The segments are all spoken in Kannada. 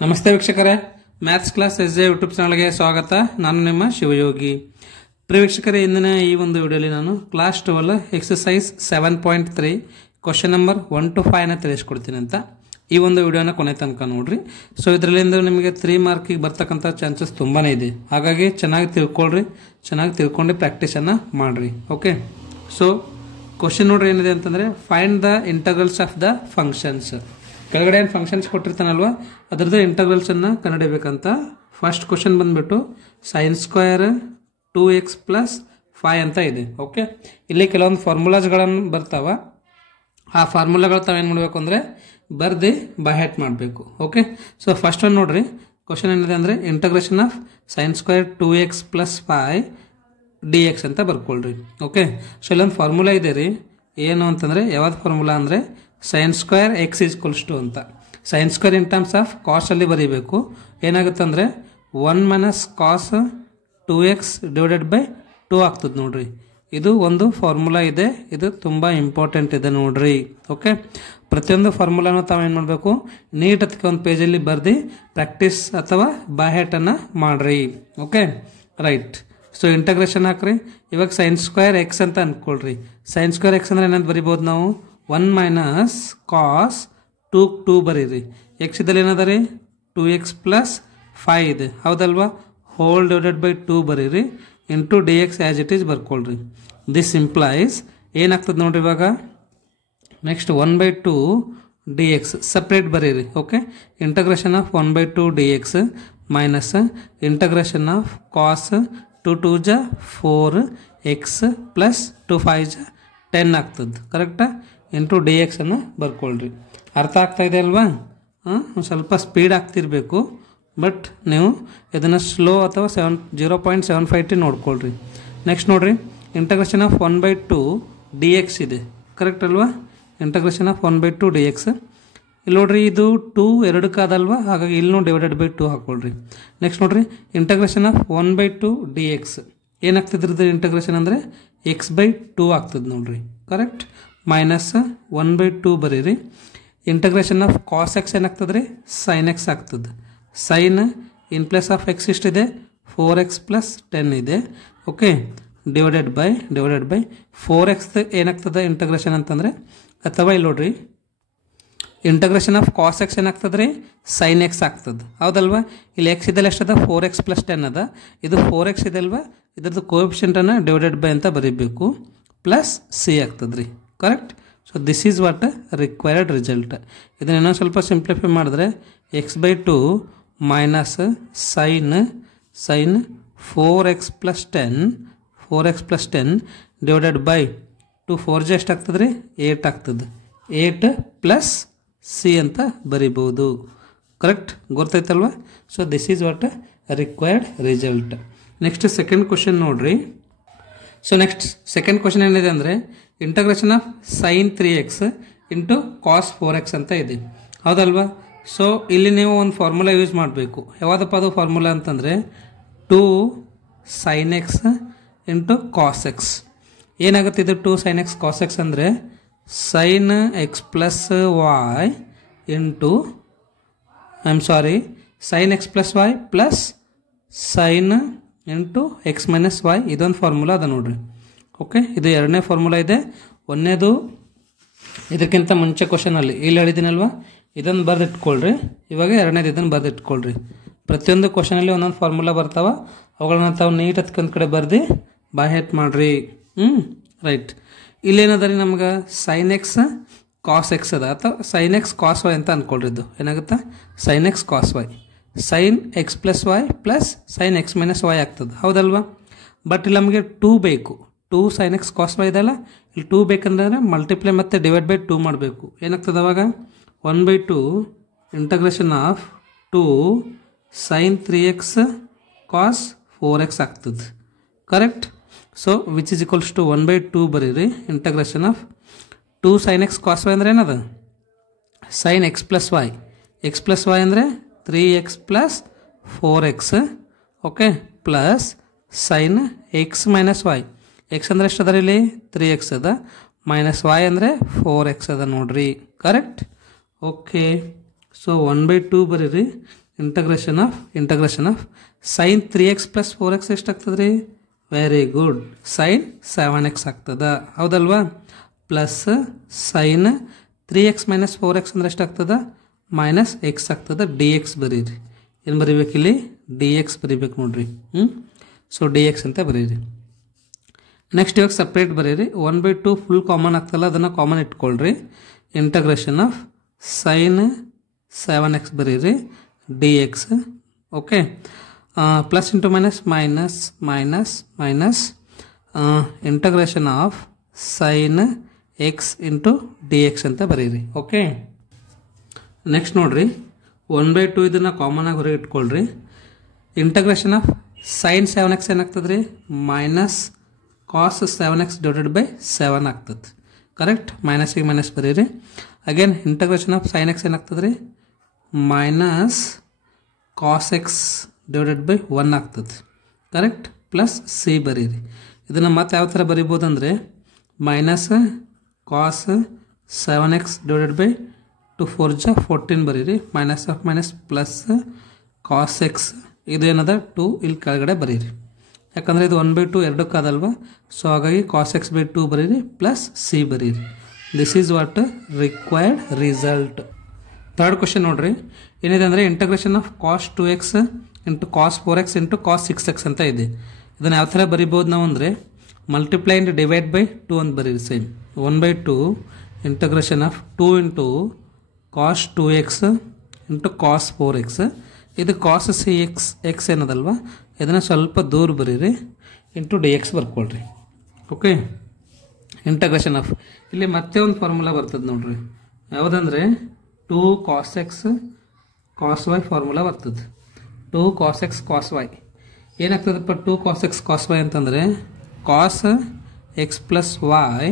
ನಮಸ್ತೆ ವೀಕ್ಷಕರೇ, maths class S J YouTube ಚಾನಲ್ಗೆ ಸ್ವಾಗತ. ನಾನು ನಿಮ್ಮ ಶಿವಯೋಗಿ. ಪ್ರಿಯ ವೀಕ್ಷಕರೇ, ಇಂದಿನ ಈ ಒಂದು ವಿಡಿಯೋಲಿ ನಾನು class 12 exercise 7.3 question number 1 to 5 ನ ತಿಳಿಸ್ಕೊಡ್ತೀನಿ ಅಂತ ಈ ಒಂದು ವಿಡಿಯೋನ ಕೊನೆ ತನಕ ನೋಡ್ರಿ. ಸೊ ಇದರಲ್ಲಿಂದ ನಿಮಗೆ 3 ಮಾರ್ಕಿಗೆ ಬರ್ತಕ್ಕಂಥ ಚಾನ್ಸಸ್ ತುಂಬಾನೇ ಇದೆ. ಹಾಗಾಗಿ ಚೆನ್ನಾಗಿ ತಿಳ್ಕೊಳ್ರಿ, ಚೆನ್ನಾಗಿ ತಿಳ್ಕೊಂಡು ಪ್ರಾಕ್ಟೀಸನ್ನು ಮಾಡ್ರಿ. ಓಕೆ, ಸೊ ಕ್ವಶನ್ ನೋಡ್ರಿ ಏನಿದೆ ಅಂತಂದರೆ, find the integrals of the functions. ಕೆಳಗಡೆ ಏನು ಫಂಕ್ಷನ್ಸ್ ಕೊಟ್ಟಿರ್ತಾನಲ್ವ ಅದರದ್ದು ಇಂಟಗ್ರಲ್ಸನ್ನು ಕಂಡುಹಿಡಿಯಬೇಕಂತ. ಫಸ್ಟ್ ಕ್ವಶನ್ ಬಂದುಬಿಟ್ಟು ಸೈನ್ ಸ್ಕ್ವೇರ್ 2x + 5 ಅಂತ ಇದೆ. ಓಕೆ, ಇಲ್ಲಿ ಕೆಲವೊಂದು ಫಾರ್ಮುಲಾಸ್ಗಳನ್ನು ಬರ್ತಾವ. ಆ ಫಾರ್ಮುಲಾಗಳು ತಾವೇನು ಮಾಡಬೇಕು ಅಂದರೆ ಬರ್ದು ಬೈಹ್ಯಾಟ್ ಮಾಡಬೇಕು. ಓಕೆ, ಸೊ ಫಸ್ಟ್ ಒಂದು ನೋಡ್ರಿ, ಕ್ವಶನ್ ಏನಿದೆ ಅಂದರೆ integration of sign square 2x + 5 dx ಅಂತ ಬರ್ಕೊಳ್ರಿ. ಓಕೆ, ಸೊ ಇಲ್ಲೊಂದು ಫಾರ್ಮುಲಾ ಇದೆ ರೀ. ಏನು ಅಂತಂದರೆ, ಯಾವ್ದು ಫಾರ್ಮುಲಾ ಅಂದರೆ ಸೈನ್ ಸ್ಕ್ವೇರ್ x = 2 ಅಂತ. Sine square in terms of cos ಅಲ್ಲಿ ಬರೀಬೇಕು. ಏನಾಗುತ್ತೆ ಅಂದರೆ 1 - cos 2x / 2 ಆಗ್ತದೆ ನೋಡ್ರಿ. ಇದು ಒಂದು ಫಾರ್ಮುಲಾ ಇದೆ, ಇದು ತುಂಬ ಇಂಪಾರ್ಟೆಂಟ್ ಇದೆ ನೋಡ್ರಿ. ಓಕೆ, ಪ್ರತಿಯೊಂದು ಫಾರ್ಮುಲಾನು ತಾವೇನು ಮಾಡಬೇಕು, ನೀಟ್ ಅದಕ್ಕೆ ಒಂದು ಪೇಜಲ್ಲಿ ಬರ್ದು ಪ್ರಾಕ್ಟೀಸ್ ಅಥವಾ ಬೈಹ್ಯಾಟನ್ನು ಮಾಡ್ರಿ. Okay, right. ಸೊ ಇಂಟಗ್ರೇಷನ್ ಹಾಕ್ರಿ. ಇವಾಗ ಸೈನ್ ಸ್ಕ್ವೇರ್ x ಅಂತ ಅಂದ್ಕೊಳ್ರಿ. ಸೈನ್ ಸ್ಕ್ವೇರ್ x ಅಂದರೆ ಏನಂತ ಬರಿಬೋದು ನಾವು, 1 - cos 2 ಬರೀರಿ. ಎಕ್ಸ್ ಇದ್ದಲ್ಲಿ ಏನದ ರೀ, 2x + 5 ಇದೆ, ಹೌದಲ್ವಾ? ಹೋಲ್ / 2 ಬರೀರಿ, into dx as it is ಬರ್ಕೊಳ್ರಿ. ದಿಸ್ ಇಂಪ್ಲೈಸ್ ಏನಾಗ್ತದೆ ನೋಡ್ರಿ. ಇವಾಗ ನೆಕ್ಸ್ಟ್ 1/2 dx ಸಪ್ರೇಟ್ ಬರೀರಿ. Okay, integration of 1/2 dx minus integration of cos 2 × 2 = 4x + 2 × 5 = 10 ಆಗ್ತದೆ. ಕರೆಕ್ಟಾ? ಇಂಟು dx ಅನ್ನು ಬರ್ಕೊಳ್ರಿ. ಅರ್ಥ ಆಗ್ತಾ ಇದೆ ಅಲ್ವಾ? ಒಂದು ಸ್ವಲ್ಪ ಸ್ಪೀಡ್ ಆಗ್ತಿರ್ಬೇಕು, ಬಟ್ ನೀವು ಇದನ್ನು ಸ್ಲೋ ಅಥವಾ 0.75t ನೋಡ್ಕೊಳ್ರಿ. ನೆಕ್ಸ್ಟ್ ನೋಡ್ರಿ, ಇಂಟಗ್ರೇಷನ್ ಆಫ್ 1/2 dx ಇದೆ, ಕರೆಕ್ಟ್ ಅಲ್ವಾ? Integration of 1/2 dx. ಇಲ್ಲಿ ನೋಡ್ರಿ, ಇದು 2 ಎರಡಕ್ಕಾದಲ್ವಾ, ಹಾಗಾಗಿ ಇಲ್ಲೂ /2 ಹಾಕೊಳ್ರಿ. ನೆಕ್ಸ್ಟ್ ನೋಡ್ರಿ, ಇಂಟಗ್ರೇಷನ್ ಆಫ್ 1/2 dx ಏನಾಗ್ತದ್ರದ್ದು ಇಂಟಗ್ರೇಷನ್ ಅಂದರೆ x/2 ಆಗ್ತದೆ ನೋಡ್ರಿ. ಕರೆಕ್ಟ್? ಮೈನಸ್ 1/2 ಬರೀರಿ. ಇಂಟಗ್ರೇಷನ್ ಆಫ್ ಕಾಸ್ x ಏನಾಗ್ತದೆ ರೀ, ಸೈನ್ x ಆಗ್ತದೆ. Sine in place of x ಇಷ್ಟಿದೆ, 4x + 10 ಇದೆ. ಓಕೆ, ಡಿವೈಡೆಡ್ ಬೈ 4x ಏನಾಗ್ತದೆ ಇಂಟಗ್ರೇಷನ್ ಅಂತಂದರೆ, ಅಥವಾ ಇಲ್ಲಿ ನೋಡ್ರಿ, ಇಂಟಗ್ರೇಷನ್ ಆಫ್ ಕಾಸ್ x ಏನಾಗ್ತದೆ ರೀ, ಸೈನ್ x ಆಗ್ತದೆ, ಹೌದಲ್ವಾ? ಇಲ್ಲಿ x ಇದೆಲ್ಲ ಎಷ್ಟದ, 4x + 10 ಅದ. ಇದು 4x ಇದೆಲ್ವಾ, ಇದ್ರದ್ದು ಕೋಎಫಿಷಿಯಂಟನ್ನು ಡಿವೈಡೆಡ್ ಬೈ ಅಂತ ಬರೀಬೇಕು, ಪ್ಲಸ್ c ಆಗ್ತದೆ ರೀ. Correct? So this is what required result. ಇದನ್ನು ಇನ್ನೊಂದು ಸ್ವಲ್ಪ ಸಿಂಪ್ಲಿಫೈ ಮಾಡಿದ್ರೆ x/2 minus sine 4x + 10 divided by 2 4 ಎಷ್ಟಾಗ್ತದೆ ರೀ, 8 ಆಗ್ತದೆ. 8 + c ಅಂತ ಬರಿಬೋದು. ಕರೆಕ್ಟ್? ಗೊತ್ತೈತಲ್ವ? So this is what required result. Next second question ನೋಡ್ರಿ. ಸೊ ನೆಕ್ಸ್ಟ್ ಸೆಕೆಂಡ್ ಕ್ವಶನ್ ಏನಿದೆ ಅಂದರೆ, integration of sine 3x into cos 4x ಅಂತ ಇದೆ, ಹೌದಲ್ವಾ? ಸೊ ಇಲ್ಲಿ ನೀವು ಒಂದು ಫಾರ್ಮುಲಾ ಯೂಸ್ ಮಾಡಬೇಕು. ಯಾವುದಪ್ಪ ಅದು ಫಾರ್ಮುಲಾ ಅಂತಂದರೆ 2 sin x into cos x. ಏನಾಗುತ್ತೆ ಇದು 2 sin x cos x ಅಂದರೆ sin x + y into sin x + y plus sin into x - y. ಇದೊಂದು ಫಾರ್ಮುಲಾ ಅದ ನೋಡ್ರಿ. ಓಕೆ, ಇದು ಎರಡನೇ ಫಾರ್ಮುಲಾ ಇದೆ. ಒಂದನೇದು ಇದಕ್ಕಿಂತ ಮುಂಚೆ ಕ್ವಶನಲ್ಲಿ ಇಲ್ಲಿ ಹೇಳಿದ್ದೀನಲ್ವಾ, ಇದನ್ನು ಬರೆದಿಟ್ಕೊಳ್ರಿ. ಇವಾಗ ಎರಡನೇದು ಇದನ್ನು ಬರೆದಿಟ್ಕೊಳ್ರಿ. ಪ್ರತಿಯೊಂದು ಕ್ವಶನಲ್ಲಿ ಒಂದೊಂದು ಫಾರ್ಮುಲಾ ಬರ್ತಾವ, ಅವುಗಳನ್ನ ತಾವು ನೀಟ್ ಅದಕ್ಕೊಂದು ಕಡೆ ಬರ್ದು ಬೈಹ್ಯಾಟ್ ಮಾಡಿರಿ. ರೈಟ್. ಇಲ್ಲೇನದ ರೀ, ನಮ್ಗೆ sin x cos x ಅದ, ಅಥವಾ sin x cos y ಅಂತ ಅಂದ್ಕೊಳ್ರಿ. ಇದು ಏನಾಗುತ್ತೆ, sin x cos y, sin x + y plus sin x - y ಆಗ್ತದೆ, ಹೌದಲ್ವಾ? ಬಟ್ ಇಲ್ಲಿ ನಮಗೆ 2 ಬೇಕು. 2 sin x cos y ಇದೆಲ್ಲ, ಇಲ್ಲಿ 2 ಬೇಕಂದ್ರೆ ಮಲ್ಟಿಪ್ಲೈ ಮತ್ತು ಡಿವೈಡ್ ಬೈ 2 ಮಾಡಬೇಕು. ಏನಾಗ್ತದೆ ಅವಾಗ, 1/2 integration of 2 sin 3x cos 4x ಆಗ್ತದೆ. Correct? So which is equals to 1/2 ಬರೀರಿ. Integration of 2 sin x cos y ಅಂದರೆ ಏನದ, sin x + y. x + y ಅಂದರೆ 3x + 4x. Okay, plus sin x - y. X ಅಂದರೆ ಎಷ್ಟು ಅದ ಇಲ್ಲಿ, 3x ಅದ, ಮೈನಸ್ y ಅಂದರೆ 4x ಅದ ನೋಡ್ರಿ. ಕರೆಕ್ಟ್? ಓಕೆ, ಸೊ 1/2 ಬರೀರಿ. Integration of sine 3x plus 4x ಎಷ್ಟಾಗ್ತದೆ ರೀ? ವೆರಿ ಗುಡ್, ಸೈನ್ 7x ಆಗ್ತದೆ, ಹೌದಲ್ವಾ? Plus sine 3x minus 4x ಅಂದ್ರೆ ಎಷ್ಟಾಗ್ತದೆ? ಮೈನಸ್ ಎಕ್ಸ್ ಆಗ್ತದೆ. ಡಿ ಎಕ್ಸ್ ಬರೀರಿ. ಏನು ಬರೀಬೇಕಿಲ್ಲಿ? ಡಿ ಎಕ್ಸ್ ಬರೀಬೇಕು ನೋಡ್ರಿ. ಸೊ ಡಿ ಎಕ್ಸ್ ಅಂತ ಬರೀರಿ. ನೆಕ್ಸ್ಟ್ ಇವಾಗ ಸಪ್ರೇಟ್ ಬರೀರಿ. 1/2 ಫುಲ್ ಕಾಮನ್ ಆಗ್ತಲ್ಲ, ಅದನ್ನು ಕಾಮನ್ ಇಟ್ಕೊಳ್ರಿ. ಇಂಟಗ್ರೇಷನ್ ಆಫ್ ಸೈನ್ 7x ಬರೀರಿ D X. Okay, plus into minus minus minus minus integration of sine X into D X ಅಂತ ಬರೀರಿ. ಓಕೆ, ನೆಕ್ಸ್ಟ್ ನೋಡ್ರಿ 1/2 ಇದನ್ನು ಕಾಮನ್ ಆಗಿ ಹೊರಗೆ ಇಟ್ಕೊಳ್ರಿ. ಇಂಟಗ್ರೇಷನ್ ಆಫ್ ಸೈನ್ 7x ಏನಾಗ್ತದೆ ರೀ? Minus cos 7x divided by 7 ಆಗ್ತದೆ. ಕರೆಕ್ಟ್, ಮೈನಸ್ಗೆ ಮೈನಸ್ ಬರೀರಿ. Again integration of sine X ಏನಾಗ್ತದೆ ರೀ? Minus cos X divided by 1 ಆಗ್ತದೆ. ಕರೆಕ್ಟ್, ಪ್ಲಸ್ ಸಿ ಬರೀರಿ. ಇದನ್ನು ಮತ್ತೆ ಯಾವ ಥರ ಬರಿಬೋದು ಅಂದರೆ minus cos 7x divided by 2 4 ಜ 14 ಬರೀರಿ. Minus of minus plus cos X, ಇದೇನದ 2 ಇಲ್ಲಿ ಕೆಳಗಡೆ ಬರೀರಿ. ಯಾಕಂದರೆ ಇದು 1/2 ಎರಡಕ್ಕಾದಲ್ವ, ಸೊ ಹಾಗಾಗಿ ಕಾಸ್ ಎಕ್ಸ್ ಬೈ 2 ಬರೀರಿ ಪ್ಲಸ್ ಸಿ ಬರೀರಿ. This is what required result. Third question ನೋಡ್ರಿ, ಏನಿದೆ ಅಂದರೆ integration of cos 2x into cos 4x into cos 6x ಅಂತ ಇದೆ. ಇದನ್ನು ಯಾವ ಥರ ಬರಿಬೋದು ನಾವು ಅಂದರೆ ಮಲ್ಟಿಪ್ಲೈ ಇಂಟು ಡಿವೈಡ್ ಬೈ 2 ಅಂತ ಬರೀರಿ. Same 1/2 integration of 2 into cos 2x into cos 4x. ಇದು ಕಾಸ್ ಸಿ ಎಕ್ಸ್ ಏನದಲ್ವ, ಇದನ್ನು ಸ್ವಲ್ಪ ದೂರ ಬರೀರಿ. ಇಂಟು ಡಿ ಎಕ್ಸ್ ಬರ್ಕೊಳ್ರಿ. ಓಕೆ, ಇಂಟಗ್ರೇಷನ್ ಆಫ್ ಇಲ್ಲಿ ಮತ್ತೆ ಒಂದು ಫಾರ್ಮುಲಾ ಬರ್ತದೆ ನೋಡ್ರಿ. ಯಾವುದಂದರೆ 2 cos X cos Y formula ಬರ್ತದೆ. 2 ಕಾಸ್ ಎಕ್ಸ್ ಕಾಸ್ ವೈ ಏನಾಗ್ತದಪ್ಪ? 2 ಕಾಸ್ ಎಕ್ಸ್ ಕಾಸ್ ವೈ ಅಂತಂದರೆ cos X plus Y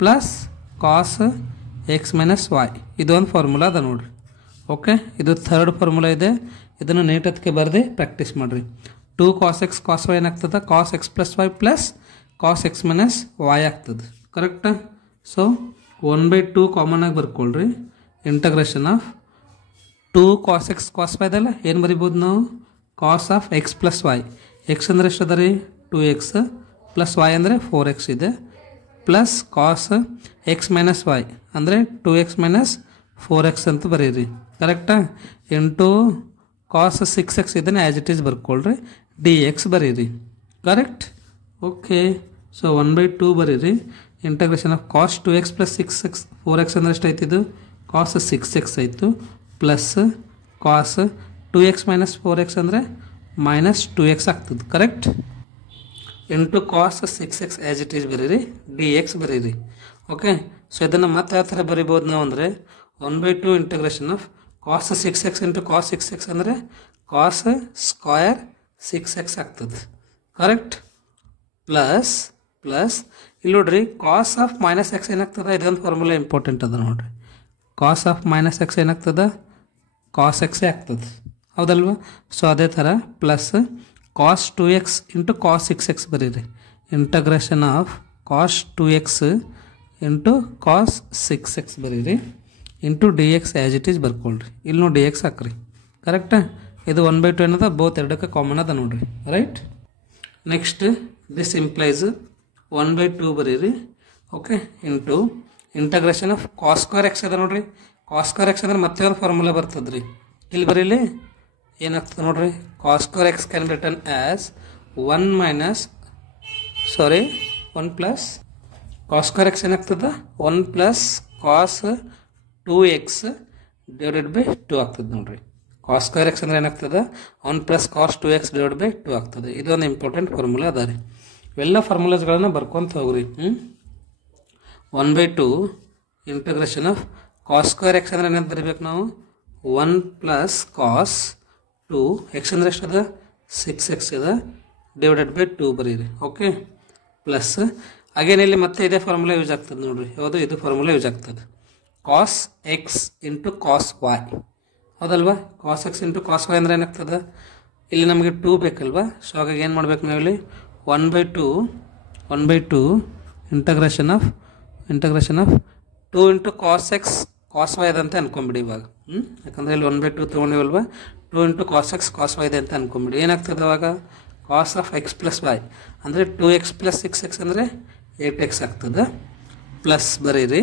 plus cos X minus Y. ಇದೊಂದು ಫಾರ್ಮುಲಾ ಅದ ನೋಡ್ರಿ. ಓಕೆ, ಇದು ಥರ್ಡ್ ಫಾರ್ಮುಲಾ ಇದೆ. ಇದನ್ನು ನೀಟತ್ಗೆ ಬರೆದು ಪ್ರಾಕ್ಟೀಸ್ ಮಾಡಿರಿ. 2 ಕಾಸ್ ಎಕ್ಸ್ ಕಾಸ್ ವೈ ಏನಾಗ್ತದೆ? Cos X plus Y plus cos X minus Y ಆಗ್ತದೆ. ಕರೆಕ್ಟಾ? ಸೊ 1/2 ಕಾಮನ್ ಆಗಿ ಬರ್ಕೊಳ್ರಿ. Integration of 2 cos X cos Y ಇದಲ್ಲ, ಏನು ಬರಿಬೋದು ನಾವು? Cos of X plus Y. X ಅಂದರೆ ಎಷ್ಟು ಅದ ರೀ? 2x ಪ್ಲಸ್ ವೈ ಅಂದರೆ 4x ಇದೆ, plus cos X minus Y ಅಂದರೆ 2x ಮೈನಸ್ 4x ಅಂತ ಬರೀರಿ. ಕರೆಕ್ಟಾ? ಇಂಟು ಕಾಸ್ 6x ಇದನ್ನು ಆ್ಯಸ್ ಇಟ್ ಈಸ್ ಬರ್ಕೊಳ್ರಿ. ಡಿ ಎಕ್ಸ್ ಬರೀರಿ. ಕರೆಕ್ಟ್? ಓಕೆ, ಸೊ 1/2 ಬರೀರಿ. Integration of cos 2x plus 6x 4x ಅಂದರೆ ಎಷ್ಟಾಯ್ತು? ಇದು ಕಾಸ್ 6x ಆಯಿತು, plus cos 2x minus 4x ಅಂದರೆ ಮೈನಸ್ 2x ಆಗ್ತದೆ. Correct? Into cos 6x as it is ಬರೀರಿ. ಡಿ ಎಕ್ಸ್ ಬರೀರಿ. ಓಕೆ, ಸೊ ಇದನ್ನು ಮತ್ತೆ ಯಾವ ಥರ ಬರಿಬೋದು ನಾವು ಅಂದರೆ 1/2 integration of cos 6x into cos 6x ಅಂದರೆ ಕಾಸ್ ಸ್ಕ್ವಯರ್ 6x ಆಗ್ತದೆ. ಕರೆಕ್ಟ್? ಪ್ಲಸ್ ಇಲ್ಲಿ ನೋಡ್ರಿ ಕಾಸ್ ಆಫ್ ಮೈನಸ್ ಎಕ್ಸ್ ಏನಾಗ್ತದೆ? ಇದೊಂದು ಫಾರ್ಮುಲಾ ಇಂಪಾರ್ಟೆಂಟ್ ಅದ ನೋಡ್ರಿ. ಕಾಸ್ ಆಫ್ ಮೈನಸ್ ಎಕ್ಸ್ ಏನಾಗ್ತದೆ? ಕಾಸ್ ಎಕ್ಸೇ ಆಗ್ತದೆ, ಹೌದಲ್ವಾ? ಸೊ ಅದೇ ಥರ plus cos 2x into cos 6x ಬರೀರಿ. Integration of cos 2x into cos 6x ಬರೀರಿ. Into D X as it is ಬರ್ಕೊಳ್ರಿ. ಇಲ್ಲಿ ನೋಡಿ ಡಿ ಎಕ್ಸ್ ಹಾಕ್ರಿ. ಕರೆಕ್ಟಾ? ಇದು 1/2 ಏನದ, ಬೋತ್ ಎರಡಕ್ಕೆ ಕಾಮನ್ ಅದ ನೋಡ್ರಿ. ರೈಟ್? ನೆಕ್ಸ್ಟ್ ದಿಸ್ ಇಂಪ್ಲೈಸ್ 1/2 ಬರೀರಿ. Okay, into integration of cos square X ಅದ ನೋಡ್ರಿ. ಕಾಸ್ ಸ್ಕ್ವೇರ್ ಎಕ್ಸ್ ಅಂದ್ರೆ ಮತ್ತೆ ಒಂದು ಫಾರ್ಮುಲಾ ಬರ್ತದೆ ರೀ. ಇಲ್ಲಿ ಬರೀಲಿ ಏನಾಗ್ತದೆ ನೋಡ್ರಿ. Cos square X can return as 1 plus cos square X ಏನಾಗ್ತದೆ? 1 plus cos 2x divided by 2 ಆಗ್ತದೆ ನೋಡ್ರಿ. ಕಾಸ್ ಸ್ಕ್ವೇರ್ ಎಕ್ಸ್ ಅಂದ್ರೆ ಏನಾಗ್ತದೆ? 1 plus cos 2x divide by 2 ಆಗ್ತದೆ. ಇದೊಂದು ಇಂಪಾರ್ಟೆಂಟ್ ಫಾರ್ಮುಲಾ ಅದ ರೀ. ಇವೆಲ್ಲ ಫಾರ್ಮುಲಾಸ್ಗಳನ್ನು ಬರ್ಕೊಂತ ಹೋಗ್ರಿ. 1/2 integration of cos square X ಅಂದ್ರೆ ಏನಾದ್ರು ಬರೀಬೇಕು ನಾವು? 1 ಪ್ಲಸ್ ಕಾಸ್ 2 ಎಕ್ಸ್ ಅಂದ್ರೆ ಎಷ್ಟು ಅದ? 6x ಇದೆ, ಡಿವೈಡೆಡ್ ಬೈ 2 ಬರೀರಿ. ಓಕೆ, ಪ್ಲಸ್ ಅಗೇನ್ ಇಲ್ಲಿ ಮತ್ತೆ ಇದೇ ಫಾರ್ಮುಲಾ ಯೂಸ್ ಆಗ್ತದೆ ನೋಡ್ರಿ. ಯಾವುದು? ಇದು ಫಾರ್ಮುಲಾ ಯೂಸ್ ಆಗ್ತದೆ. Cos X into cos Y, ಹೌದಲ್ವಾ? Cos X into cos Y ಅಂದರೆ ಏನಾಗ್ತದೆ? ಇಲ್ಲಿ ನಮಗೆ 2 ಬೇಕಲ್ವಾ? ಸೊ ಹಾಗಾಗಿ ಏನು ಮಾಡ್ಬೇಕು ನಾವಿಲ್ಲಿ? 1/2 integration of 2 into cos X cos Y ಅದಂತ ಅನ್ಕೊಂಬಿಡಿ ಇವಾಗ. ಯಾಕಂದರೆ ಇಲ್ಲಿ 1/2 ತೊಗೊಂಡಿವಲ್ವಾ? 2 into cos X cos Y ಇದೆ ಅಂತ ಅನ್ಕೊಂಬಿಡಿ. ಏನಾಗ್ತದೆ ಅವಾಗ cos of X plus Y ಅಂದರೆ 2x ಪ್ಲಸ್ 6x ಅಂದರೆ 8x ಆಗ್ತದೆ. ಪ್ಲಸ್ ಬರೀರಿ,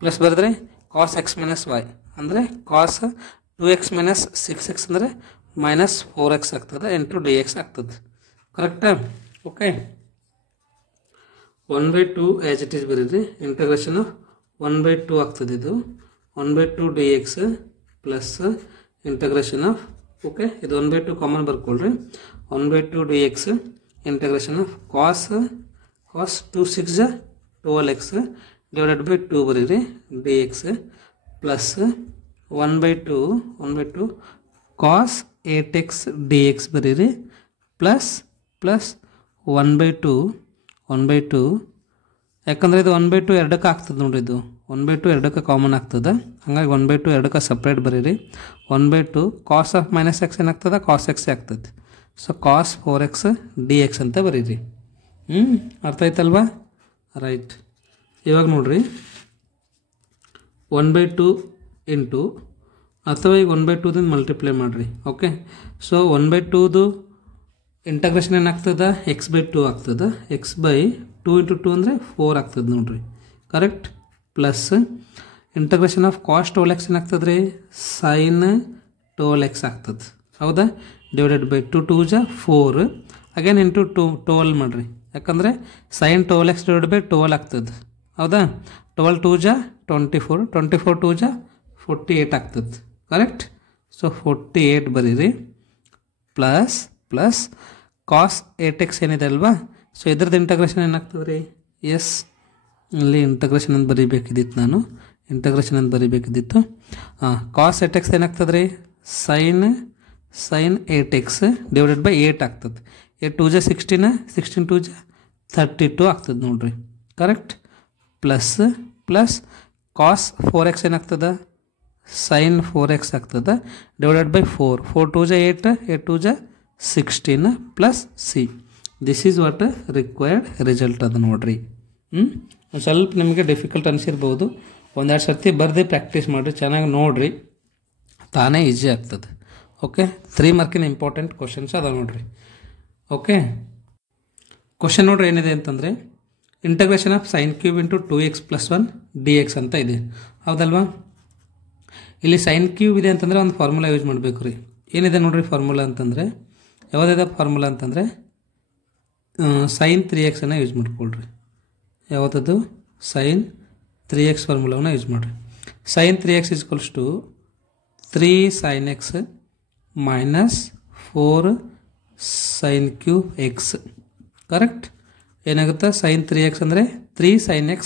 ಪ್ಲಸ್ ಬರೆದ್ರೆ ಕಾಸ್ ಎಕ್ಸ್ ಮೈನಸ್ ವೈ ಅಂದರೆ ಕಾಸ್ 2x ಮೈನಸ್ 6x ಅಂದರೆ ಮೈನಸ್ 4x ಆಗ್ತದೆ ಇಂಟು ಡಿ ಎಕ್ಸ್ ಆಗ್ತದೆ. ಕರೆಕ್ಟಾ? ಓಕೆ, 1/2 ಆ್ಯಸ್ ಇಟ್ ಈಸ್ ಬರೀರಿ. ಇಂಟಗ್ರೇಷನ್ ಆಫ್ 1/2 ಆಗ್ತದೆ. ಇದು 1/2 D X plus integration of, okay ಇದು 1/2 ಕಾಮನ್ ಬರ್ಕೊಳ್ರಿ. 1/2 D X integration of cos 2 6 12x divided by 2 ಬರೀರಿ D X plus 1/2 cos 8x D X ಬರೀರಿ ಪ್ಲಸ್ 1/2 ಯಾಕಂದರೆ ಇದು 1/2 ಎರಡಕ್ಕೆ ಆಗ್ತದೆ ನೋಡಿರಿ. ಇದು 1/2 ಎರಡಕ್ಕೆ ಕಾಮನ್ ಆಗ್ತದೆ, ಹಾಗಾಗಿ 1/2 ಎರಡಕ್ಕೆ ಸಪ್ರೇಟ್ ಬರೀರಿ. 1/2 ಕಾಸ್ ಆಫ್ ಮೈನಸ್ ಎಕ್ಸ್ ಏನಾಗ್ತದೆ ಕಾಸ್ ಎಕ್ಸ್ ಆಗ್ತದೆ. So cos 4x D X ಅಂತ ಬರೀರಿ. ಅರ್ಥ ಆಯ್ತಲ್ವಾ? ರೈಟ್. ಇವಾಗ ನೋಡ್ರಿ 1/2 ಇಂಟು ಅಥವಾ ಈಗ 1/2 ಮಲ್ಟಿಪ್ಲೈ ಮಾಡಿರಿ. ಓಕೆ, ಸೊ 1/2 ಇಂಟಗ್ರೇಷನ್ ಏನಾಗ್ತದೆ x/2 ಆಗ್ತದೆ. x/2 ಇಂಟು 2 ಅಂದರೆ 4 ಆಗ್ತದೆ ನೋಡ್ರಿ. Correct? Plus integration of cos 12x ಏನಾಗ್ತದೆ ರೀ ಸೈನ್ 12x ಆಗ್ತದೆ. ಹೌದಾ? ಡಿವೈಡೆಡ್ ಬೈ 2 2 4 ಅಗೇನ್ ಇಂಟು 12 ಮಾಡಿರಿ. ಯಾಕಂದರೆ ಸೈನ್ 12x ಡಿವೈಡ್ ಬೈ 12 ಆಗ್ತದೆ. ಹೌದಾ? 12 2 24 24 2 48 ಆಗ್ತದೆ. ಕರೆಕ್ಟ್? ಸೊ 48 ಬರೀರಿ ಪ್ಲಸ್ ಕಾಸ್ 8x ಏನಿದೆ ಅಲ್ವಾ, ಸೊ ಇದ್ರದ್ದು ಇಂಟಗ್ರೇಷನ್ ಏನಾಗ್ತದೆ ರೀ? ಎಸ್, ಇಲ್ಲಿ ಇಂಟಗ್ರೇಷನ್ ಅಂತ ಬರೀಬೇಕಿದ್ದಿತ್ತು ನಾನು. ಕಾಸ್ 8x ಏನಾಗ್ತದೆ ರೀ ಸೈನ್ 8x ಡಿವೈಡೆಡ್ ಬೈ 8 ಆಗ್ತದೆ. 8 2 16 16 2 32 ಆಗ್ತದೆ ನೋಡ್ರಿ. ಕರೆಕ್ಟ್? ಪ್ಲಸ್ ಕಾಸ್ 4x ಏನಾಗ್ತದೆ ಸೈನ್ 4x ಆಗ್ತದೆ divided by 4 4 2 8 8 2 16 plus C. This is what required result ಅದು ನೋಡ್ರಿ. ಸ್ವಲ್ಪ ನಿಮಗೆ ಡಿಫಿಕಲ್ಟ್ ಅನಿಸಿರ್ಬೋದು, ಒಂದೆರಡು ಸರ್ತಿ ಬರ್ದು ಪ್ರಾಕ್ಟೀಸ್ ಮಾಡಿರಿ, ಚೆನ್ನಾಗಿ ನೋಡಿರಿ, ತಾನೇ ಈಸಿ ಆಗ್ತದೆ. ಓಕೆ, 3 ಮಾರ್ಕಿನ ಇಂಪಾರ್ಟೆಂಟ್ ಕ್ವಶನ್ಸ್ ಅದಾವೆ ನೋಡ್ರಿ. ಓಕೆ, ಕ್ವಶನ್ ನೋಡ್ರಿ ಏನಿದೆ ಅಂತಂದರೆ integration of sine cube into 2x plus 1 D X ಅಂತ ಇದೆ. ಹೌದಲ್ವಾ? ಇಲ್ಲಿ ಸೈನ್ ಕ್ಯೂಬ್ ಇದೆ ಅಂತಂದರೆ ಒಂದು ಫಾರ್ಮುಲಾ ಯೂಸ್ ಮಾಡಬೇಕು ರೀ. ಏನಿದೆ ನೋಡ್ರಿ ಫಾರ್ಮುಲಾ ಅಂತಂದರೆ, ಯಾವುದಿದೆ ಫಾರ್ಮುಲಾ ಅಂತಂದರೆ ಸೈನ್ 3x ಅನ್ನು ಯೂಸ್ ಮಾಡ್ಕೊಳ್ರಿ. ಯಾವುದದು? ಸೈನ್ 3x ಫಾರ್ಮುಲಾವನ್ನು ಯೂಸ್ ಮಾಡಿರಿ. Sine 3x equals to 3 sin x minus 4 sin cube X. Correct? ಏನಾಗುತ್ತೆ? ಸೈನ್ 3x ಅಂದರೆ 3 sin x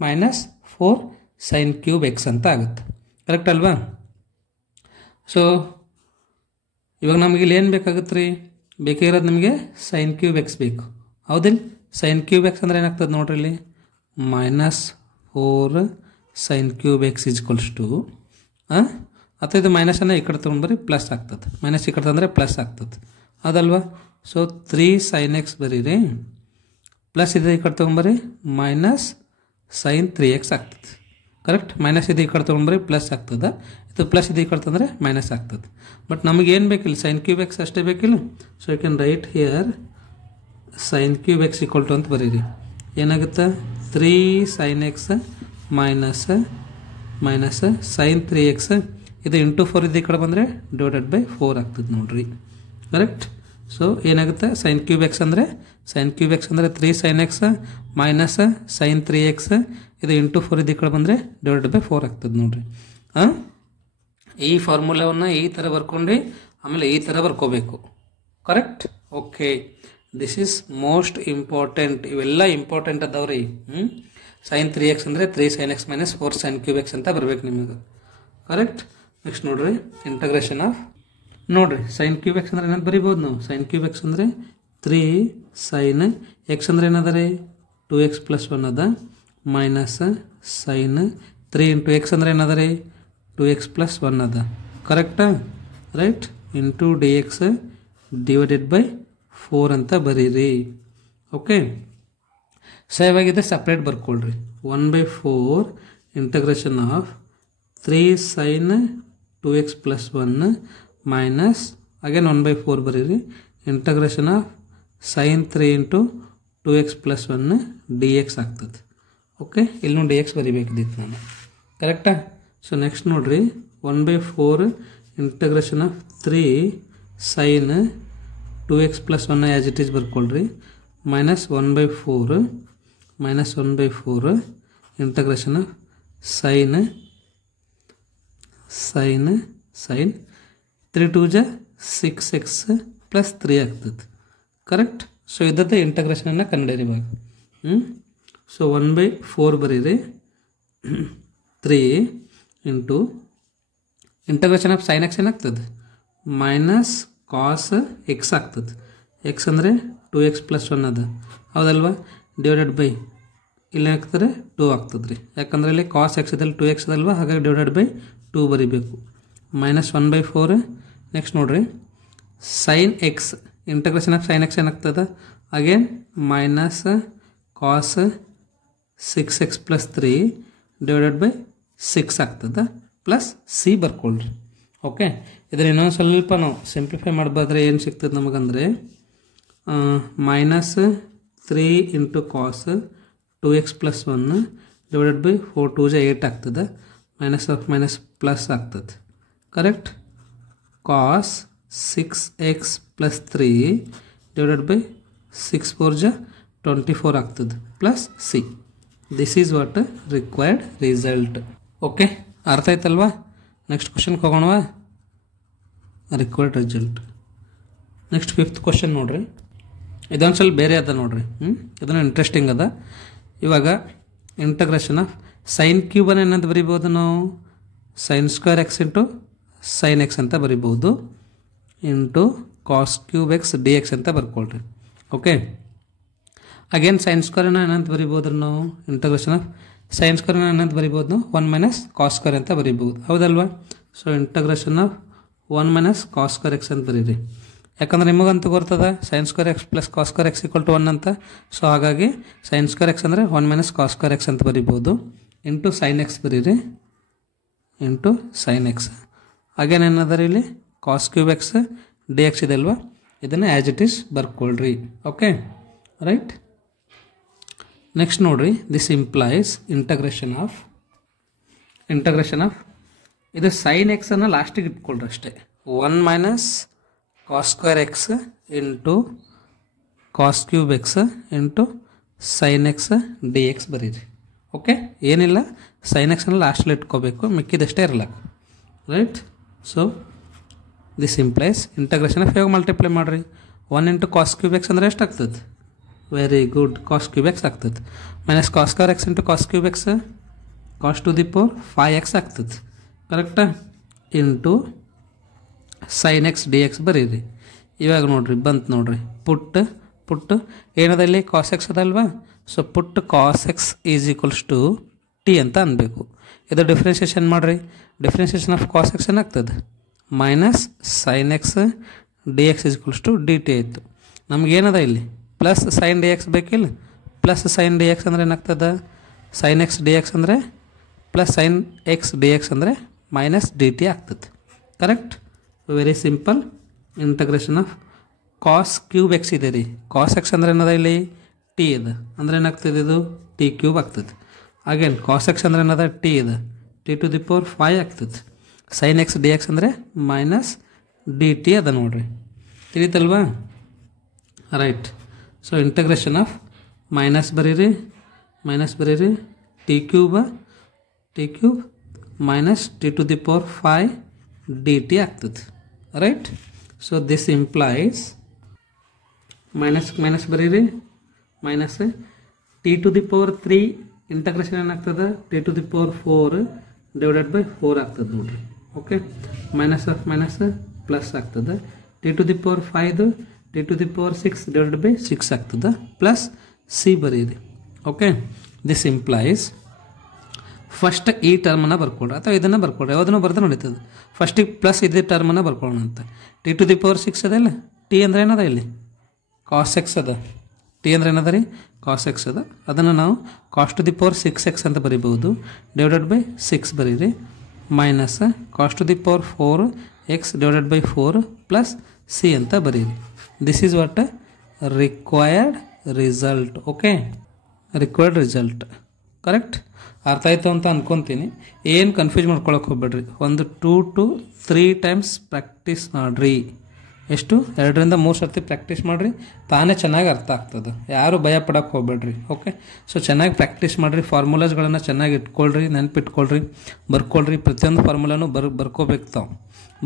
minus 4 sin cube X ಅಂತ ಆಗುತ್ತೆ. ಕರೆಕ್ಟ್ ಅಲ್ವಾ? ಸೊ ಇವಾಗ ನಮಗೆ ಇಲ್ಲಿ ಏನು ಬೇಕಾಗುತ್ತೆ ರೀ? ಬೇಕಾಗಿರೋದು ನಿಮಗೆ ಸೈನ್ ಕ್ಯೂಬ್ ಎಕ್ಸ್ ಬೇಕು. ಹೌದಿಲ್ಲ? ಸೈನ್ ಕ್ಯೂಬ್ ಎಕ್ಸ್ ಅಂದರೆ ಏನಾಗ್ತದೆ ನೋಡ್ರಿ ಇಲ್ಲಿ minus 4 sin cube X equals to ಅಥವಾ ಇದು ಮೈನಸನ್ನು ಈ ಕಡೆ ತೊಗೊಂಡ್ಬರಿ ಪ್ಲಸ್ ಆಗ್ತದೆ, ಮೈನಸ್ ಈ ಕಡೆ ತಂದರೆ ಪ್ಲಸ್ ಆಗ್ತದೆ. ಅದಲ್ವಾ? ಸೊ 3 sin x ಬರೀರಿ ಪ್ಲಸ್ ಇದು ಈ ಕಡೆ ತೊಗೊಂಬರಿ ಮೈನಸ್ ಸೈನ್ 3x ಆಗ್ತದೆ. ಕರೆಕ್ಟ್? ಮೈನಸ್ ಇದು ಈ ಕಡೆ ತೊಗೊಂಡ್ಬರಿ ಪ್ಲಸ್ ಆಗ್ತದೆ, ಇದು ಪ್ಲಸ್ ಇದು ಈ ಕಡೆ ತಂದರೆ ಮೈನಸ್ ಆಗ್ತದೆ. ಬಟ್ ನಮಗೆ ಏನು ಬೇಕಿಲ್ಲ, ಸೈನ್ ಕ್ಯೂಬ್ ಎಕ್ಸ್ ಅಷ್ಟೇ ಬೇಕಿಲ್ಲ. So you can write here sine cube X equal to ಅಂತ ಬರೀರಿ. ಏನಾಗುತ್ತೆ? 3 sin x minus sine 3x ಇದು ಇಂಟು 4 ಇದು ಈ ಕಡೆ ಬಂದರೆ ಡಿವೈಡೆಡ್ ಬೈ 4 ಆಗ್ತದೆ ನೋಡ್ರಿ. ಕರೆಕ್ಟ್? ಸೊ ಏನಾಗುತ್ತೆ? ಸೈನ್ ಕ್ಯೂಬ್ ಎಕ್ಸ್ ಅಂದರೆ 3 sin x minus sine 3x ಇದು ಇಂಟು 4 ಇದು ಈ ಕಡೆ ಬಂದರೆ ಡಿವೈಡೆಡ್ ಬೈ 4 ಆಗ್ತದೆ ನೋಡ್ರಿ. ಈ ಫಾರ್ಮುಲಾವನ್ನು ಈ ಥರ ಬರ್ಕೊಂಡು ಆಮೇಲೆ ಈ ಥರ ಬರ್ಕೋಬೇಕು. Correct? Okay, this is most important. ಇವೆಲ್ಲ ಇಂಪಾರ್ಟೆಂಟ್ ಅದಾವ್ರಿ. ಸೈನ್ 3x ಅಂದರೆ 3 sin x minus 4 sin cube X ಅಂತ ಬರಬೇಕು ನಿಮಗೆ. ಕರೆಕ್ಟ್? ನೆಕ್ಸ್ಟ್ ನೋಡ್ರಿ ಇಂಟಗ್ರೇಷನ್ ಆಫ್, ನೋಡ್ರಿ ಸೈನ್ ಕ್ಯೂಬ್ ಎಕ್ಸ್ ಅಂದರೆ ಏನಾದ್ರು ಬರಿಬೋದು ನಾವು. ಸೈನ್ ಕ್ಯೂಬ್ ಎಕ್ಸ್ ಅಂದರೆ 3 sin x ಅಂದರೆ ಏನದ ರೀ 2x ಪ್ಲಸ್ 1 ಅದ ಮೈನಸ್ ಸೈನ್ 3 ಇಂಟು ಎಕ್ಸ್ ಅಂದರೆ ಏನದ ರೀ 2x ಪ್ಲಸ್ 1 ಅದ. ಕರೆಕ್ಟಾ? Right? Into D X divided by 4 ಅಂತ ಬರೀರಿ. ಓಕೆ, ಸೇವಾಗಿದೆ ಸಪ್ರೇಟ್ ಬರ್ಕೊಳ್ರಿ. 1/4 integration of 3 sin 2x plus 1 minus again 1 by 4 ಬರೀರಿ integration of sin 3 into 2x plus 1 dx ಆಗ್ತದೆ. ಓಕೆ, ಇಲ್ಲಿ ನೋಡಿ dx ಬರಿಬೇಕಿದ್ದಿತ್ತು ನಾನು, ಕರೆಕ್ಟಾ? ಸೊ ನೆಕ್ಸ್ಟ್ ನೋಡ್ರಿ 1 by 4 integration of 3 sin 2x plus 1 as it is ಬರ್ಕೊಳ್ರಿ minus 1 by 4 integration of sin 3 2 ಜ 6x ಪ್ಲಸ್ 3 ಆಗ್ತದೆ, ಕರೆಕ್ಟ್? ಸೊ ಇದಕ್ಕೆ ಇಂಟಗ್ರೇಷನನ್ನು ಕಂಡುಹಿಡಿ ಇವಾಗ. ಸೊ 1 by 4 ಬರೀರಿ 3 into integration of sin x ಏನಾಗ್ತದೆ ಮೈನಸ್ ಕಾಸ್ ಎಕ್ಸ್ ಆಗ್ತದೆ. ಎಕ್ಸ್ ಅಂದರೆ 2x plus 1 ಅದ, ಹೌದಲ್ವಾ? ಡಿವೈಡೆಡ್ ಬೈ ಇಲ್ಲಿ ಹಾಕ್ತಾರೆ 2 ಆಗ್ತದೆ ರೀ, ಯಾಕಂದರೆ ಇಲ್ಲಿ ಕಾಸ್ ಎಕ್ಸ್ ಇದಲ್ಲಿ 2x ಅದಲ್ವಾ, ಹಾಗಾಗಿ ಡಿವೈಡೆಡ್ ಬೈ 2 ಬರೀಬೇಕು. Minus 1 by 4. ನೆಕ್ಸ್ಟ್ ನೋಡ್ರಿ sin x integration of sin x ಏನಾಗ್ತದೆ again minus cos 6x plus 3 divided by 6 ಆಗ್ತದೆ ಪ್ಲಸ್ ಸಿ ಬರ್ಕೊಳ್ರಿ. ಓಕೆ, ಇದ್ರ ಇನ್ನೊಂದು ಸ್ವಲ್ಪ ನಾವು ಸಿಂಪ್ಲಿಫೈ ಮಾಡ್ಬೋದ್ರೆ ಏನು ಸಿಗ್ತದೆ ನಮಗಂದರೆ minus 3 into cos 2x plus 1 divided by 4 2 ಜ 8 ಆಗ್ತದೆ, ಮೈನಸ್ ಆಫ್ ಮೈನಸ್ ಪ್ಲಸ್ ಆಗ್ತದೆ, correct? Cos 6x plus 3 divided by 6 4 ಜ 24 ಆಗ್ತದೆ plus C. This is what required result. Okay, ಅರ್ಥ ಆಯ್ತಲ್ವಾ? ನೆಕ್ಸ್ಟ್ ಕ್ವಶನ್ಗೆ ಹೋಗೋಣವಾ? Required result. Next 5th question ನೋಡ್ರಿ, ಇದೊಂದು ಸ್ವಲ್ಪ ಬೇರೆ ಅದ ನೋಡ್ರಿ. ಇದನ್ನು ಇಂಟ್ರೆಸ್ಟಿಂಗ್ ಅದ. ಇವಾಗ ಇಂಟಗ್ರೇಷನ್ ಆಫ್ ಸೈನ್ ಕ್ಯೂಬನ್ನು ಏನಂತ ಬರಿಬೋದು ನಾವು sin square X into sin x ಅಂತ ಬರಿಬೋದು into cos cube X D X ಅಂತ ಬರ್ಕೊಳ್ರಿ. ಓಕೆ, ಅಗೇನ್ sin ಸ್ಕ್ವೇರ್ನ ಏನಂತ ಬರಿಬೋದು ನಾವು ಇಂಟಗ್ರೇಷನ್ ಆಫ್ sin ಸ್ಕ್ವೇರ್ನ ಏನಂತ ಬರಿಬೋದು ನಾವು 1 ಮೈನಸ್ ಕಾಸ್ ಸ್ಕ್ವೇರ್ ಅಂತ ಬರಿಬೋದು, ಹೌದಲ್ವಾ? So integration of 1 minus cos square X ಅಂತ ಬರೀರಿ, ಯಾಕಂದ್ರೆ ನಿಮಗಂತೂ ಗೊತ್ತದ sin square X plus cos square X equal to 1 ಅಂತ. ಸೊ ಹಾಗಾಗಿ sin ಸ್ಕ್ವೇರ್ ಎಕ್ಸ್ ಅಂದರೆ 1 ಮೈನಸ್ ಕಾಸ್ ಸ್ಕ್ವೇರ್ ಎಕ್ಸ್ ಅಂತ ಬರಿಬೋದು ಇಂಟು sin ಎಕ್ಸ್ ಬರೀರಿ ಇಂಟು sin ಎಕ್ಸ್. ಅಗೇನ್ ಏನದ ಇಲ್ಲಿ cos cube X D x ಇದೆ ಅಲ್ವಾ, ಇದನ್ನು ಆ್ಯಸ್ ಇಟ್ ಈಸ್ ಬರ್ಕೊಳ್ರಿ. Okay, right? ನೆಕ್ಸ್ಟ್ ನೋಡ್ರಿ, ದಿಸ್ ಇಂಪ್ಲೈಸ್ ಇಂಟಗ್ರೇಷನ್ ಆಫ್ ಇದು sin ಎಕ್ಸ್ ಅನ್ನು ಲಾಸ್ಟಿಗೆ ಇಟ್ಕೊಳ್ರಿ ಅಷ್ಟೇ. 1 minus cos square X into cos cube x into sin X D X ಬರೀರಿ. ಓಕೆ, ಏನಿಲ್ಲ, sin ಎಕ್ಸನ್ನು ಲಾಸ್ಟಲ್ಲಿ ಇಟ್ಕೋಬೇಕು, ಮಿಕ್ಕಿದಷ್ಟೇ ಇರಲ್ಲ, right? So this implies integration of ಹೇಗೆ ಮಲ್ಟಿಪ್ಲೈ ಮಾಡಿರಿ 1 ಇಂಟು ಕಾಸ್ ಕ್ಯೂಬ್ ಎಕ್ಸ್ ಅಂದರೆ ಎಷ್ಟು ಆಗ್ತದೆ? Very good, cos cube x ಆಗ್ತದೆ. Minus cos square X into cos cube x cos to the power 5x ಆಗ್ತದೆ, ಕರೆಕ್ಟಾ? Into sin X D X ಬರೀರಿ. ಇವಾಗ ನೋಡ್ರಿ ಬಂತು ನೋಡ್ರಿ, ಪುಟ್ ಏನದ ಇಲ್ಲಿ ಕಾಸ್ ಎಕ್ಸ್ ಅದಲ್ವಾ, so put cos x is equals to t ಅಂತ ಅನ್ಬೇಕು. ಇದು ಡಿಫ್ರೆನ್ಸಿಯೇಷನ್ ಮಾಡಿರಿ, ಡಿಫ್ರೆನ್ಸಿಯೇಷನ್ ಆಫ್ ಕಾಸ್ ಎಕ್ಸ್ ಏನಾಗ್ತದೆ minus sin X D X is equals to D T ಆಯಿತು. ನಮಗೇನದ ಇಲ್ಲಿ ಪ್ಲಸ್ sin ಡಿ ಎಕ್ಸ್ ಬೇಕಿಲ್ಲ, ಪ್ಲಸ್ sin ಡಿ ಎಕ್ಸ್ ಅಂದರೆ ಏನಾಗ್ತದೆ sin ಎಕ್ಸ್ ಡಿ ಎಕ್ಸ್ ಅಂದರೆ plus sin X D X ಅಂದರೆ ಮೈನಸ್ ಡಿ ಟಿ ಆಗ್ತದೆ, correct? Very simple. Integration of cos cube X ಇದೆ ರೀ, ಕಾಸ್ ಎಕ್ಸ್ ಅಂದರೆ ಏನದ ಇಲ್ಲಿ ಟಿ ಇದೆ ಅಂದರೆ ಏನಾಗ್ತದೆ ಇದು ಟಿ ಕ್ಯೂಬ್ ಆಗ್ತದೆ. ಅಗೇನ್ ಕಾಸ್ ಎಕ್ಸ್ ಅಂದರೆ ಏನದ ಟಿ ಇದೆ, ಟಿ ಟು ದಿ ಪವರ್ 5 ಆಗ್ತದೆ. sin ಎಕ್ಸ್ ಡಿ ಎಕ್ಸ್ ಅಂದರೆ ಮೈನಸ್ ಡಿ ಟಿ ಅದ ನೋಡ್ರಿ, ತಿಳಿತಲ್ವಾ? Right. So integration of minus ಬರೀರಿ t cube minus t to the power 5 d T ಆಗ್ತದೆ, right? So this implies minus ಬರೀರಿ minus t to the power 3 integration ಏನಾಗ್ತದೆ t to the power 4 divided by 4 ಆಗ್ತದೆ ನೋಡ್ರಿ. Okay, minus of minus plus ಆಗ್ತದೆ, t to the power 5 t to the power 6 divided by 6 ಆಗ್ತದೆ ಪ್ಲಸ್ ಸಿ ಬರೀರಿ. ಓಕೆ, ದಿಸ್ ಇಂಪ್ಲೈಸ್ ಫಸ್ಟ್ ಈ ಟರ್ಮನ್ನು ಬರ್ಕೊಡ್ರಿ ಅಥವಾ ಇದನ್ನು ಬರ್ಕೊಡ್ರಿ, ಯಾವುದನ್ನು ಬರ್ದ್ರೆ ನಡೀತದೆ. ಫಸ್ಟಿಗೆ ಪ್ಲಸ್ ಇದೇ ಟರ್ಮನ್ನು ಬರ್ಕೊಳ್ಳೋಣ ಅಂತ. ಟಿ ಟು ದಿ ಪವರ್ 6 ಅದಲ್ಲ, ಟಿ ಅಂದರೆ ಏನದ ಇಲ್ಲಿ ಕಾಸ್ ಎಕ್ಸ್ ಅದ, ಟಿ ಅಂದರೆ ಏನದ ರೀ ಕಾಸ್ ಎಕ್ಸ್ ಅದ, ಅದನ್ನು ನಾವು ಕಾಸ್ ಟು ದಿ ಪವರ್ 6x ಅಂತ ಬರಿಬೋದು ಡಿವೈಡೆಡ್ ಬೈ 6 ಬರೀರಿ minus cos to the power 4x divided by 4 plus C ಅಂತ ಬರೀರಿ. This is what required result. Okay, required result correct ಅರ್ಥ ಆಯಿತು ಅಂತ ಅಂದ್ಕೊತೀನಿ. ಏನು ಕನ್ಫ್ಯೂಸ್ ಮಾಡ್ಕೊಳಕ್ಕೆ ಹೋಗ್ಬೇಡ್ರಿ. ಒಂದು 2 to 3 ಟೈಮ್ಸ್ ಪ್ರಾಕ್ಟೀಸ್ ಮಾಡಿರಿ. ಎಷ್ಟು 2 ರಿಂದ 3 ಸರ್ತಿ ಪ್ರಾಕ್ಟೀಸ್ ಮಾಡಿರಿ, ತಾನೇ ಚೆನ್ನಾಗಿ ಅರ್ಥ ಆಗ್ತದೆ. ಯಾರು ಭಯ ಪಡೋಕ್ಕೆ ಹೋಗ್ಬೇಡ್ರಿ. ಓಕೆ, ಸೊ ಚೆನ್ನಾಗಿ ಪ್ರಾಕ್ಟೀಸ್ ಮಾಡಿರಿ. ಫಾರ್ಮುಲಾಸ್ಗಳನ್ನು ಚೆನ್ನಾಗಿ ಇಟ್ಕೊಳ್ರಿ, ನೆನ್ಪಿಟ್ಕೊಳ್ರಿ, ಬರ್ಕೊಳ್ರಿ. ಪ್ರತಿಯೊಂದು ಫಾರ್ಮುಲಾನು ಬರ್ಕೋಬೇಕು. ತಾವು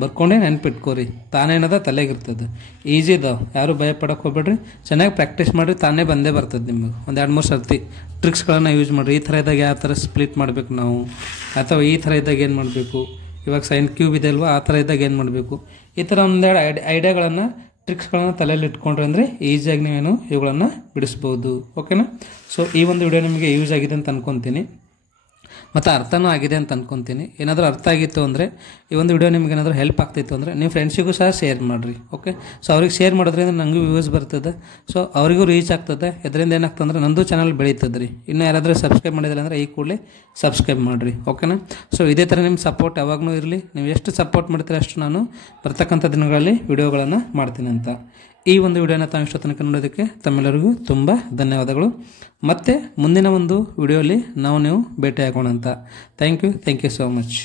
ಬರ್ಕೊಂಡೇ ನೆನ್ಪಿಟ್ಕೋರಿ, ತಾನೇನದ ತಲೆಗಿರ್ತದೆ. ಈಜಿ ಇದಾವೆ, ಯಾರು ಭಯ ಪಡೋಕ್ಕೆ ಹೋಗ್ಬೇಡ್ರಿ. ಚೆನ್ನಾಗಿ ಪ್ರಾಕ್ಟೀಸ್ ಮಾಡಿರಿ, ತಾನೇ ಬಂದೇ ಬರ್ತದೆ ನಿಮಗೆ. ಒಂದು 2-3 ಸರ್ತಿ ಟ್ರಿಕ್ಸ್ಗಳನ್ನು ಯೂಸ್ ಮಾಡಿರಿ. ಈ ಥರ ಇದ್ದಾಗ ಯಾವ ಥರ ಸ್ಪ್ಲಿಟ್ ಮಾಡಬೇಕು ನಾವು, ಅಥವಾ ಈ ಥರ ಇದ್ದಾಗ ಏನು ಮಾಡಬೇಕು, ಇವಾಗ ಸೈನ್ ಕ್ಯೂಬ್ ಇದೆ ಅಲ್ವಾ, ಆ ಥರ ಇದ್ದಾಗ ಏನು ಮಾಡಬೇಕು, ಈ ಥರ ಒಂದೆರಡು ಐಡಿಯಾಗಳನ್ನು ಟ್ರಿಕ್ಸ್ಗಳನ್ನು ತಲೆಯಲ್ಲಿ ಇಟ್ಕೊಂಡ್ರೆ ಅಂದರೆ ಈಸಿಯಾಗಿ ನೀವೇನು ಇವುಗಳನ್ನು ಬಿಡಿಸ್ಬೋದು. ಓಕೆನಾ? ಸೊ ಈ ಒಂದು ವಿಡಿಯೋ ನಿಮಗೆ ಯೂಸ್ ಆಗಿದೆ ಅಂತ ಅನ್ಕೊತೀನಿ, ಮತ್ತು ಅರ್ಥನೂ ಆಗಿದೆ ಅಂತ ಅನ್ಕೊತೀನಿ. ಏನಾದರೂ ಅರ್ಥ ಆಗಿತ್ತು ಅಂದರೆ, ಈ ಒಂದು ವಿಡಿಯೋ ನಿಮ್ಗೆ ಏನಾದರೂ ಹೆಲ್ಪ್ ಆಗ್ತಿತ್ತು ಅಂದರೆ ನಿಮ್ಮ ಫ್ರೆಂಡ್ಸಿಗೂ ಸಹ ಶೇರ್ ಮಾಡಿರಿ. ಓಕೆ, ಸೊ ಅವ್ರಿಗೆ ಶೇರ್ ಮಾಡೋದ್ರಿಂದ ನನಗೂ ವ್ಯೂಸ್ ಬರ್ತದೆ, ಸೊ ಅವರಿಗೂ ರೀಚ್ ಆಗ್ತದೆ. ಇದರಿಂದ ಏನಾಗ್ತದೆ ಅಂದರೆ ನಂದು ಚಾನಲ್ ಬೆಳೀತದೆ ರೀ. ಇನ್ನೂ ಯಾರಾದರೂ ಸಬ್ಸ್ಕ್ರೈಬ್ ಮಾಡಿದಿಲ್ಲ ಅಂದರೆ ಈ ಕೂಡಲೇ ಸಬ್ಸ್ಕ್ರೈಬ್ ಮಾಡಿರಿ. ಓಕೆನಾ? ಸೊ ಇದೇ ಥರ ನಿಮ್ಮ ಸಪೋರ್ಟ್ ಯಾವಾಗಲೂ ಇರಲಿ. ನೀವು ಎಷ್ಟು ಸಪೋರ್ಟ್ ಮಾಡ್ತೀರ ಅಷ್ಟು ನಾನು ಬರ್ತಕ್ಕಂಥ ದಿನಗಳಲ್ಲಿ ವಿಡಿಯೋಗಳನ್ನು ಮಾಡ್ತೀನಿ ಅಂತ. ಈ ಒಂದು ವಿಡಿಯೋನ ತಾವು ಇಷ್ಟ ತನಕ ನೋಡೋದಕ್ಕೆ ತಮ್ಮೆಲ್ಲರಿಗೂ ತುಂಬ ಧನ್ಯವಾದಗಳು. ಮತ್ತು ಮುಂದಿನ ಒಂದು ವಿಡಿಯೋಲಿ ನೀವು ಭೇಟಿಯಾಗೋಣ ಅಂತ. Thank you so much.